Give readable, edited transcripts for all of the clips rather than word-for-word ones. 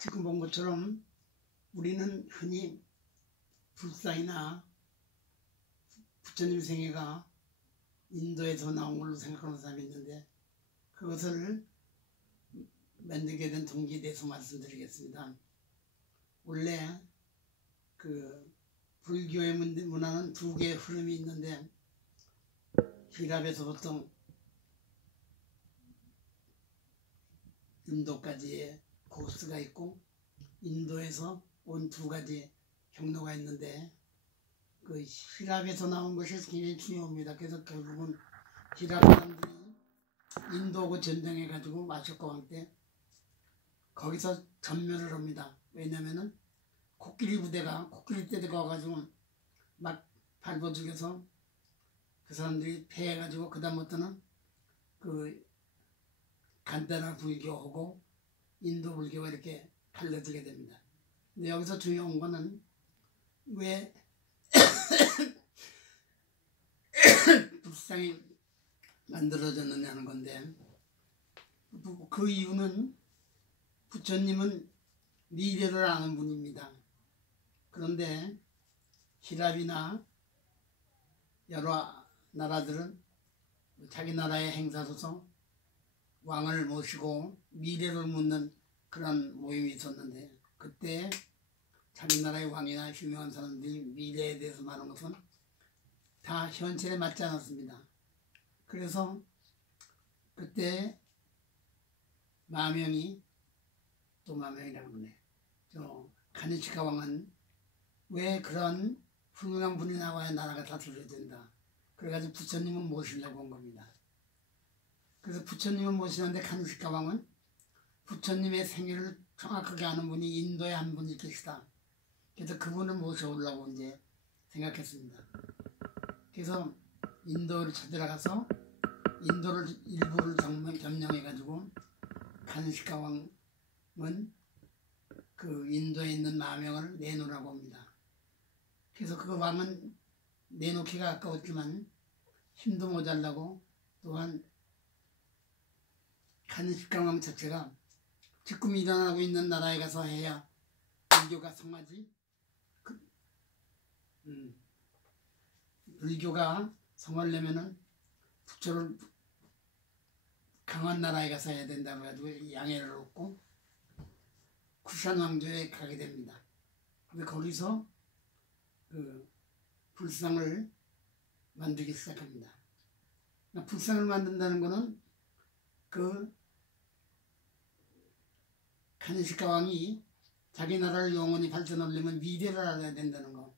지금 본 것처럼 우리는 흔히 불상이나 부처님 생애가 인도에서 나온 걸로 생각하는 사람이 있는데, 그것을 만들게 된 동기에 대해서 말씀드리겠습니다. 원래 그 불교의 문화는 두 개의 흐름이 있는데, 히랍에서부터 인도까지의 코스가 있고, 인도에서 온 두 가지 경로가 있는데, 그 히랍에서 나온 것이 굉장히 중요합니다. 그래서 결국은 히랍 사람들이 인도하고 전쟁해가지고 마쇼카 왕 때 거기서 전멸을 합니다. 왜냐면은 코끼리 떼가 와가지고 막 밟아 죽여서 그 사람들이 패해가지고 그 다음부터는 그 간다라 불교하고 인도 불교가 이렇게 갈라지게 됩니다. 근데 여기서 중요한 거는 왜 불상이 만들어졌느냐는 건데, 그 이유는 부처님은 미래를 아는 분입니다. 그런데 히랍이나 여러 나라들은 자기 나라의 행사로서 왕을 모시고 미래를 묻는 그런 모임이 있었는데, 그때 자기 나라의 왕이나 유명한 사람들이 미래에 대해서 말하는 것은 다 현실에 맞지 않았습니다. 그래서 그때 마명이, 또 마명이라고 그러네, 가니시카 왕은 왜 그런 훌륭한 분이 나와야 나라가 다스려야 된다. 그래가지고 부처님을 모시려고 한 겁니다. 그래서 부처님을 모시는데 가니시카 왕은 부처님의 생애를 정확하게 아는 분이 인도에 한 분이 계시다. 그래서 그분을 모셔오려고 이제 생각했습니다. 그래서 인도를 찾아가서 인도를 일부를 점령해가지고 가니시카 왕은 그 인도에 있는 마명을 내놓으라고 합니다. 그래서 그 왕은 내놓기가 아까웠지만 힘도 모자라고, 또한 가니시카 왕 자체가 지금 일어나고 있는 나라에 가서 해야 불교가 성하지, 불교가 성하려면은 부처를 강한 나라에 가서 해야 된다고 해가지고 양해를 얻고 쿠샨 왕조에 가게 됩니다. 근데 거기서 그 불상을 만들기 시작합니다. 불상을 만든다는 거는 그 가니시카 왕이 자기 나라를 영원히 발전하려면 미래를 알아야 된다는 거.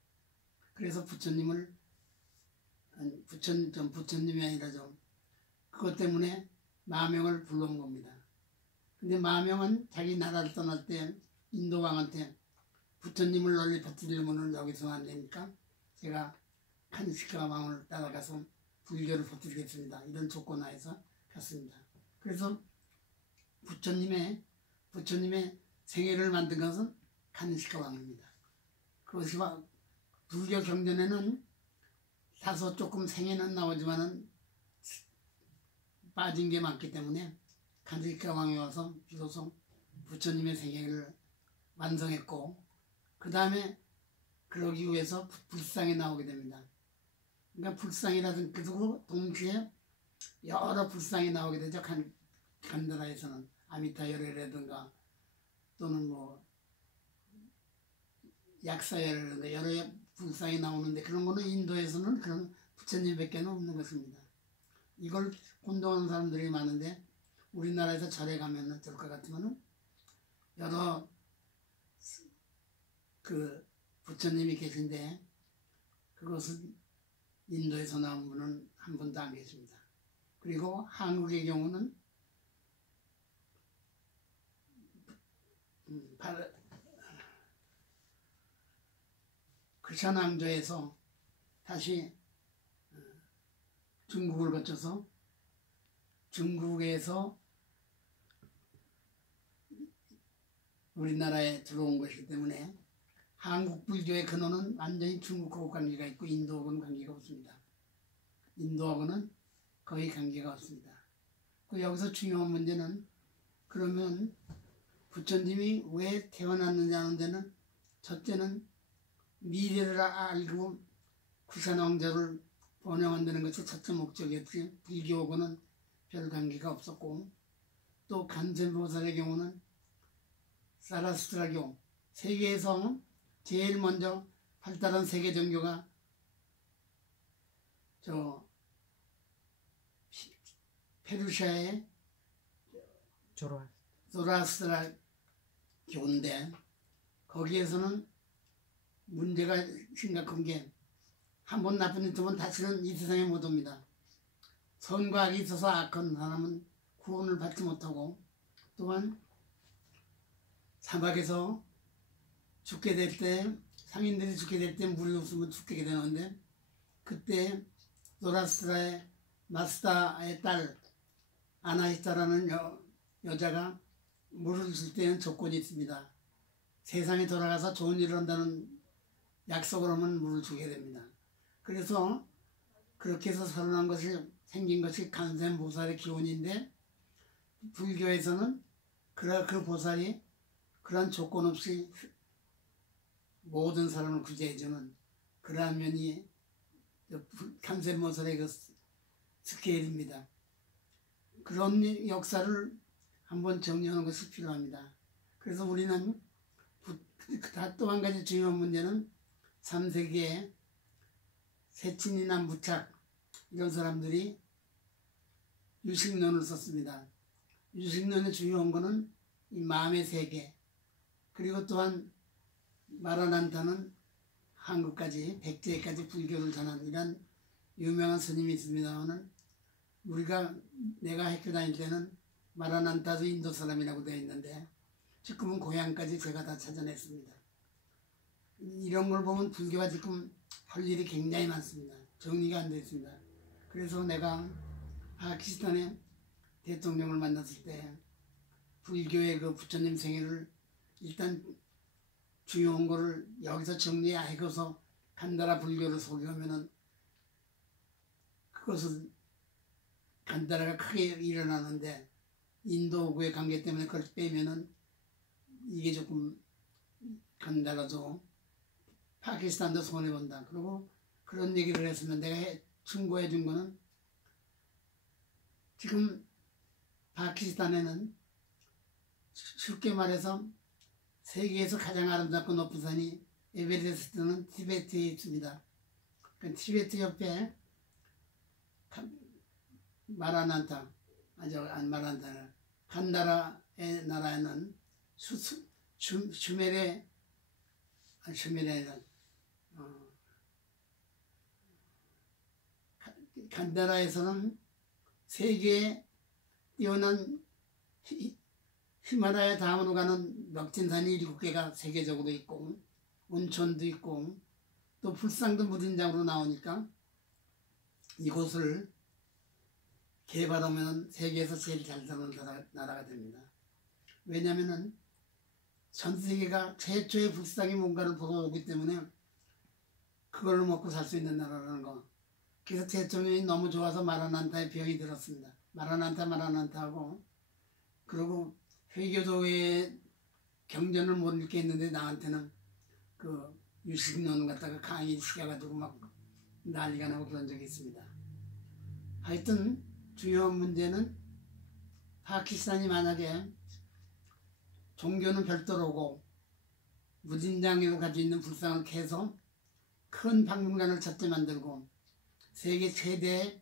그래서 부처님이 아니라 그것 때문에 마명을 불러온 겁니다. 근데 마명은 자기 나라를 떠날 때 인도 왕한테 부처님을 널리 퍼뜨리려면 여기서 안 되니까 제가 가니시카 왕을 따라가서 불교를 퍼뜨리겠습니다. 이런 조건 하에서 갔습니다. 그래서 부처님의 생애를 만든 것은 가니시카 왕입니다. 그것이 불교 경전에는 다소 조금 생애는 나오지만은 빠진 게 많기 때문에 가니시카 왕이 와서 비로소 부처님의 생애를 완성했고, 그 다음에 그러기 위해서 불상이 나오게 됩니다. 그러니까 불상이라든 그리고 동시에 여러 불상이 나오게 되죠. 간다라에서는 아미타 열애라든가 또는 뭐 약사열애라든가 여러 불상이 나오는데, 그런 거는 인도에서는 그런 부처님밖에 없는 것입니다. 이걸 혼동하는 사람들이 많은데, 우리나라에서 절에 가면 어떨 것 같으면은 여러 그 부처님이 계신데, 그것은 인도에서 나온 분은 한 분도 안 계십니다. 그리고 한국의 경우는 쿠샨 왕조에서 다시 중국을 거쳐서 중국에서 우리나라에 들어온 것이기 때문에 한국 불교의 근원은 완전히 중국하고 관계가 있고 인도하고는 관계가 없습니다. 인도하고는 거의 관계가 없습니다. 여기서 중요한 문제는, 그러면 부처님이 왜 태어났느냐 하는 데는 첫째는 미래를 알고 구산왕조를 번영한다는 것이 첫째 목적이었지 불교하고는 별 관계가 없었고 또 간센보살의 경우는 사라스트라교 세계에서 제일 먼저 발달한 세계 종교가 페르시아의 조라스트라 교인데 거기에서는 문제가 심각한 게 한 번 나쁜 일 두번 다시는 이 세상에 못 옵니다. 선과 악이 있어서 악한 사람은 구원을 받지 못하고 또한 사막에서 죽게 될 때 상인들이 죽게 될 때 물이 없으면 죽게 되는데 그때 조라스트라의 마스다의 딸 아나히타라는 여자가 물을 줄 때는 조건이 있습니다. 세상에 돌아가서 좋은 일을 한다는 약속을 하면 물을 주게 됩니다. 그래서 그렇게 해서 살아난 것이 생긴 것이 간센보살의 기원인데 불교에서는 그 보살이 그러한 조건 없이 모든 사람을 구제해주는 그러한 면이 간센보살의 그 스케일입니다. 그런 역사를 한번 정리하는 것이 필요합니다. 그래서 우리는 또 한 가지 중요한 문제는 3세기에 세친이나 무착 이런 사람들이 유식론을 썼습니다. 유식론의 중요한 것은 이 마음의 세계 그리고 또한 마라난타는 한국까지 백제까지 불교를 전한 이런 유명한 스님이 있습니다만 내가 학교 다닐 때는 마라난타도 인도 사람이라고 되어 있는데 지금은 고향까지 제가 다 찾아냈습니다. 이런 걸 보면 불교가 지금 할 일이 굉장히 많습니다. 정리가 안 되어 있습니다. 그래서 내가 파키스탄의 대통령을 만났을 때 불교의 그 부처님 생애를 일단 중요한 거를 여기서 정리하고서 간다라 불교를 소개하면은 그것은 간다라가 크게 일어나는데 인도하고의 관계 때문에 그걸 빼면은 이게 조금 간다라도 파키스탄도 손해본다. 그리고 그런 얘기를 했으면 내가 충고해 준 거는 지금 파키스탄에는 쉽게 말해서 세계에서 가장 아름답고 높은 산이 에베레스트는 티베트에 있습니다. 그 티베트 옆에 마라난타, 마라난타, 간다라의 나라에는 슈메르 간다라에서는 세계에 뛰어난 히말라야 다음으로 가는 멱진산이 7개가 세계적으로 있고 온천도 있고 또 불상도 무진장으로 나오니까 이곳을 개발하면 세계에서 제일 잘 사는 나라가 됩니다. 왜냐하면 전 세계가 최초의 불상이 뭔가를 보러 오기 때문에 그걸 먹고 살 수 있는 나라라는 거. 그래서 대통령이 너무 좋아서 마라난타에 병이 들었습니다. 마라난타 하고 그리고 회교도의 경전을 못 읽겠는데 나한테는 그 유식론 갖다가 강의 시켜가지고 막 난리가 나고 그런 적이 있습니다. 하여튼 중요한 문제는 파키스탄이 만약에 종교는 별도로고 무진장으로 가지고 있는 불상을 캐서 큰 박물관을 찾게 만들고 세계 최대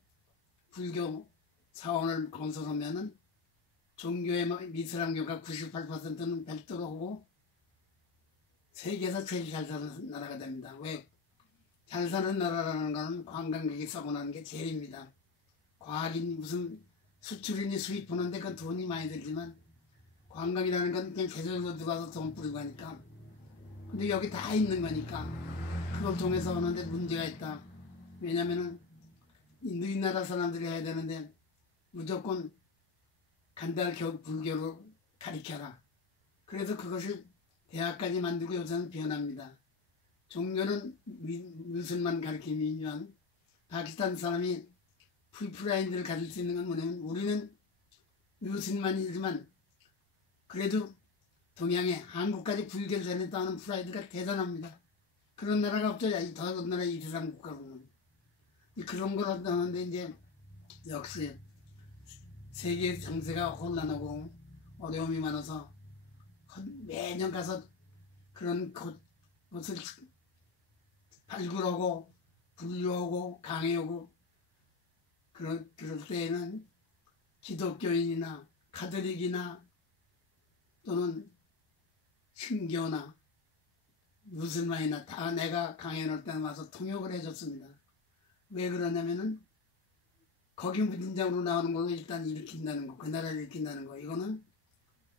불교 사원을 건설하면은 종교의 이슬람교가 98%는 별도로 하고 세계에서 제일 잘 사는 나라가 됩니다. 왜? 잘 사는 나라라는 것은 관광객이 써고 나는 게 제일입니다. 과학인 무슨 수출이니 수입하는데 그 돈이 많이 들지만 관광이라는 건 그냥 계절로 들어와서 돈 뿌리고 하니까 근데 여기 다 있는 거니까 그걸 통해서 하는데 문제가 있다. 왜냐면은 너희 나라 사람들이 해야 되는데 무조건 간달 불교로 가르쳐라. 그래서 그것을 대학까지 만들고 요새는 변합니다. 종교는 무슬만 가르치면 파키스탄 사람이 풀프라인들을 가질 수 있는 건 뭐냐면 우리는 무슬만이지만 그래도 동양에 한국까지 불교를 전했다는 프라이드가 대단합니다. 그런 나라가 없죠. 다른 나라 이슬람 국가로는. 그런 걸 하는데 이제 역시 세계 정세가 혼란하고 어려움이 많아서 매년 가서 그런 것을 발굴하고 분류하고 강해하고 그럴 때에는 기독교인이나 카톨릭이나 또는 신교나 무슬만이나 다 내가 강연할 때는 와서 통역을 해줬습니다. 왜 그러냐면은 거기 문장으로 나오는 걸로 일단 일으킨다는 거, 그 나라를 일으킨다는 거, 이거는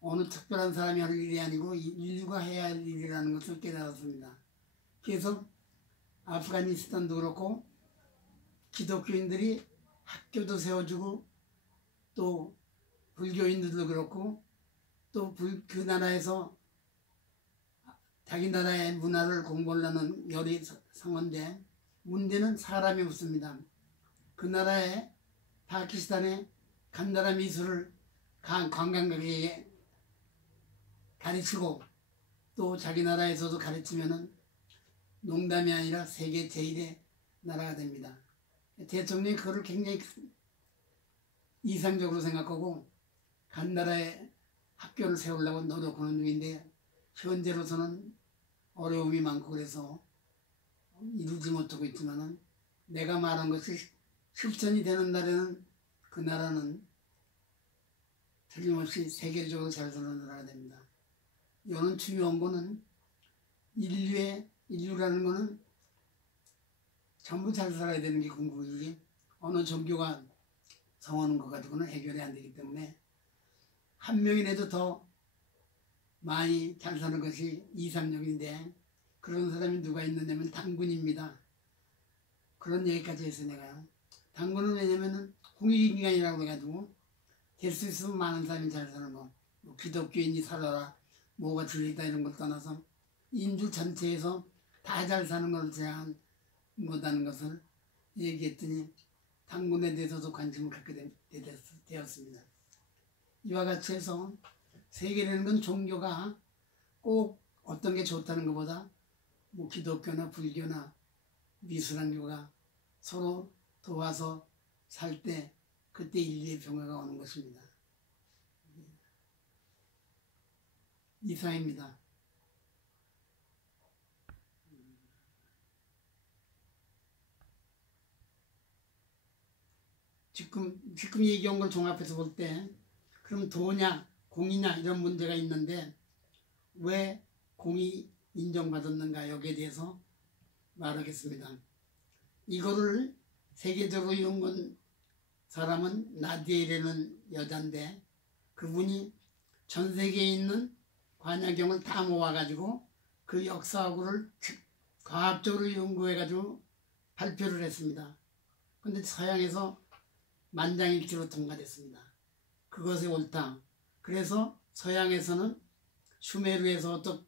어느 특별한 사람이 할 일이 아니고 인류가 해야 할 일이라는 것을 깨달았습니다. 그래서 아프가니스탄도 그렇고 기독교인들이 학교도 세워주고 또 불교인들도 그렇고 또 그 나라에서 자기 나라의 문화를 공부하려는 열이 상한데 문제는 사람이 없습니다. 그 나라에 파키스탄에 간다라 미술을 관광객에게 가르치고 또 자기 나라에서도 가르치면은 농담이 아니라 세계 제1의 나라가 됩니다. 대통령이 그거를 굉장히 이상적으로 생각하고 간나라에 학교를 세우려고 노력하는 중인데 현재로서는 어려움이 많고 그래서 이루지 못하고 있지만은 내가 말한 것이 실천이 되는 날에는 그 나라는 틀림없이 세계적으로 잘 사는 나라가 됩니다. 이거는 중요한 거는 인류라는 거는 전부 잘 살아야 되는 게 궁극이지 어느 종교가 성하는 것 가지고는 해결이 안 되기 때문에 한 명이라도 더 많이 잘 사는 것이 이상적인데 그런 사람이 누가 있느냐면 당군입니다. 그런 얘기까지 해서 내가 당군은 왜냐면은 홍익인간이라고 해가지고 될 수 있으면 많은 사람이 잘 사는 거 뭐 기독교인이 살아라 뭐가 들리다 이런 걸 떠나서 인류 전체에서 다 잘 사는 걸 제한 못하는 것을 얘기했더니 당군에 대해서도 관심을 갖게 되었습니다. 이와 같이 해서 세계라는 건 종교가 꼭 어떤 게 좋다는 것보다 뭐 기독교나 불교나 미술한교가 서로 도와서 살 때 그때 인류의 평화가 오는 것입니다. 이상입니다. 지금 얘기한 걸 종합해서 볼 때 그럼 도냐 공이냐 이런 문제가 있는데 왜 공이 인정받았는가 여기에 대해서 말하겠습니다. 이거를 세계적으로 이룬 사람은 나디엘이라는 여자인데 그분이 전 세계에 있는 관야경을 다 모아가지고 그 역사학을 과학적으로 연구해가지고 발표를 했습니다. 근데 서양에서 만장일치로 통과됐습니다. 그것이 옳다. 그래서 서양에서는 슈메르에서 또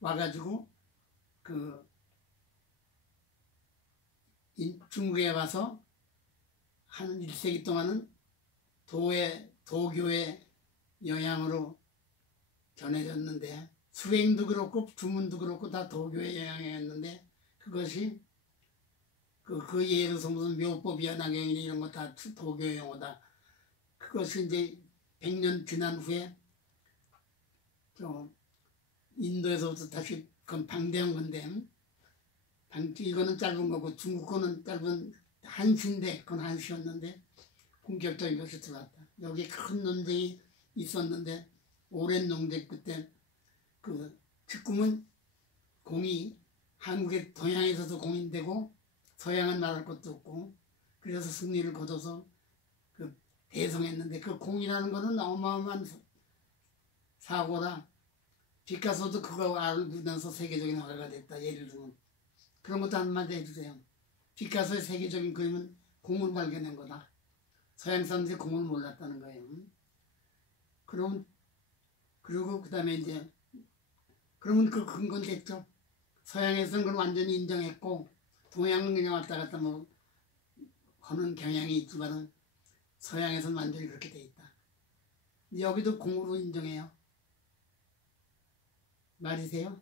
와가지고 중국에 와서 한 1세기 동안은 도교의 영향으로 전해졌는데 수행도 그렇고 주문도 그렇고 다 도교의 영향이었는데 그것이 그 예에서 무슨 묘법이야 나경이니 이런 거 다 도교의 용어다. 그것이 이제 100년 지난 후에 인도에서부터 다시 그건 방대한 건데 이거는 짧은 거고 중국 거는 짧은 한시인데 그건 한시였는데 본격적인 것이 들어왔다. 여기 큰 논쟁이 있었는데 오랜 논쟁 끝에 지금은 공이 한국의 동양에서도 공인되고 서양은 말할 것도 없고 그래서 승리를 거둬서 대성했는데 그 공이라는 거는 어마어마한 사고라. 피카소도 그거 알면서 세계적인 화가가 됐다. 예를 들면 그런 것도 한마디 해주세요. 피카소의 세계적인 그림은 공을 발견한 거다. 서양 사람들이 공을 몰랐다는 거예요. 그리고 그 다음에 이제 그러면 그 근거는 됐죠. 서양에서는 그걸 완전히 인정했고 동양은 그냥 왔다 갔다 뭐 하는 경향이 있지만은 서양에서는 완전히 그렇게 돼 있다. 여기도 공으로 인정해요. 말이 돼요?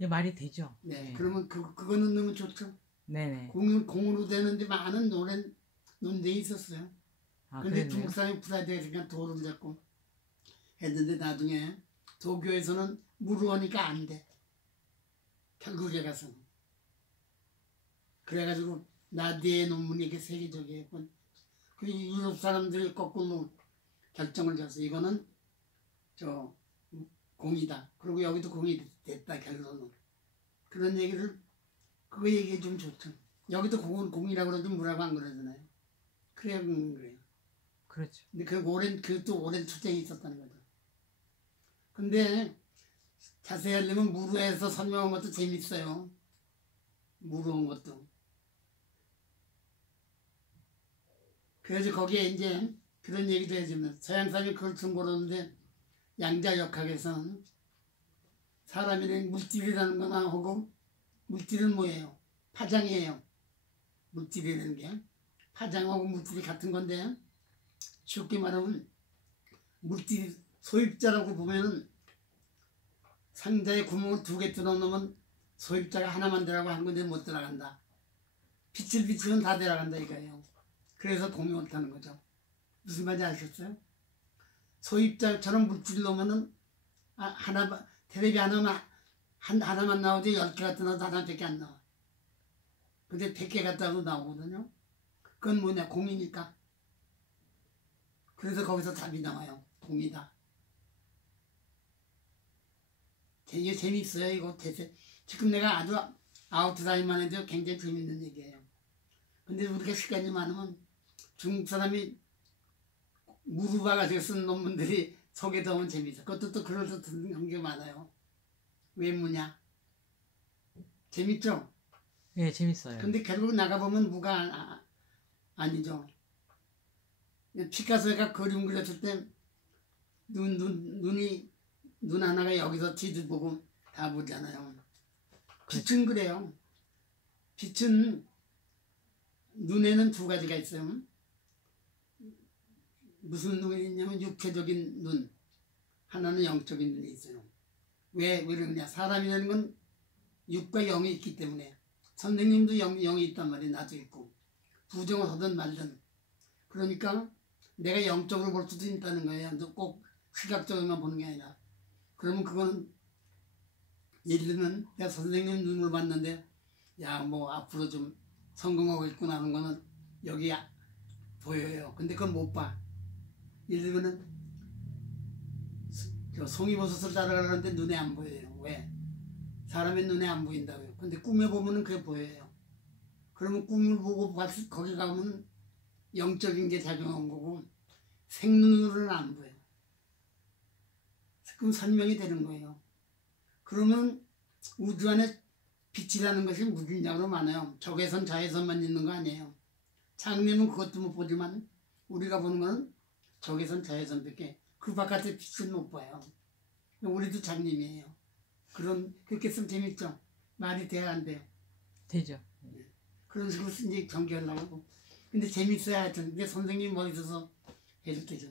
예, 말이 되죠. 네. 예. 그러면 그거는 너무 좋죠. 네네. 공으로 되는데 많은 논데 있었어요. 아, 근데 그랬네요. 중국 사람이 부자되니까 그냥 도를 잡고 했는데 나중에 도교에서는 무료하니까 안 돼. 결국에 가서. 그래가지고 나디의 논문이 이렇게 세계적이에요. 그 유럽 사람들이 거꾸로 결정을 졌어. 이거는 저 공이다. 그리고 여기도 공이 됐다 결론은. 그런 얘기를 그거 얘기해 주면 좋죠. 여기도 공은 공이라고 그러지 뭐라고 안 그러잖아요. 그래야 그래요. 그렇죠. 근데 그것도 오랜 투쟁이 있었다는 거죠. 근데 자세히 하려면 무루에서 설명한 것도 재밌어요. 무루한 것도. 그래서 거기에 이제 그런 얘기도 해주면 서양 사람이 그걸 증거로는데 양자역학에서는 사람이란 물질이라는 거나 하고 물질은 뭐예요? 파장이에요. 물질이라는 게 파장하고 물질이 같은 건데 쉽게 말하면 물질 소입자라고 보면은 상자에 구멍을 2개 뚫어놓으면 소입자가 하나만 들어가고 한 군데 못 들어간다. 빛을 비추면 다 들어간다 이거예요. 그래서 공이 옳다는 거죠. 무슨 말인지 아셨어요? 소입자처럼 물질 넣으면은 텔레비 하나만 나오지 10개 갖다 놔도 하나밖에 안 나와. 근데 100개 갖다 놔도 나오거든요. 그건 뭐냐? 공이니까. 그래서 거기서 답이 나와요. 공이다. 되게 재밌어요. 이거 지금 내가 아주 아웃라인만 해도 굉장히 재밌는 얘기예요. 근데 우리가 시간이 많으면 중국 사람이 무르바가지고 쓴 논문들이 소개되면 재밌어. 그것도 또 그래서 듣는 게 많아요. 왜 무냐? 재밌죠? 예, 재밌어요. 근데 결국 나가보면 무가 아니죠. 피카소가 그림 그렸을 때 눈 하나가 여기서 뒤를 보고 다 보잖아요. 빛은 그래요. 빛은 눈에는 2가지가 있어요. 무슨 눈이 있냐면 육체적인 눈, 하나는 영적인 눈이 있어요. 왜 그러냐? 사람이라는 건 육과 영이 있기 때문에. 선생님도 영이 있단 말이에요. 나도 있고. 부정을 하든 말든. 그러니까 내가 영적으로 볼 수도 있다는 거예요. 꼭 시각적으로만 보는 게 아니라. 그러면 그거는 예를 들면 내가 선생님 눈을 봤는데 야 뭐 앞으로 좀 성공하고 있구나 하는 거는 여기 보여요. 근데 그건 못 봐. 예를 들면은 송이버섯을 따라가는데 눈에 안 보여요. 왜? 사람의 눈에 안 보인다고요. 근데 꿈에 보면은 그게 보여요. 그러면 꿈을 보고 거기 가면 영적인 게 작용한 거고 생눈으로는 안 보여요. 그럼 설명이 되는 거예요. 그러면 우주 안에 빛이라는 것이 무진장으로 많아요. 적외선, 자외선만 있는 거 아니에요. 장님은 그것도 못 보지만 우리가 보는 거는 적외선, 자외선밖에 그 바깥에 빛은 못 봐요. 우리도 장님이에요. 그렇게 쓰면 재밌죠? 말이 돼야 안 돼요? 되죠. 그런 식으로 이제 전개하려고 하고. 근데 재밌어야 하여튼. 근데 선생님 머리 써서 해줄 때죠.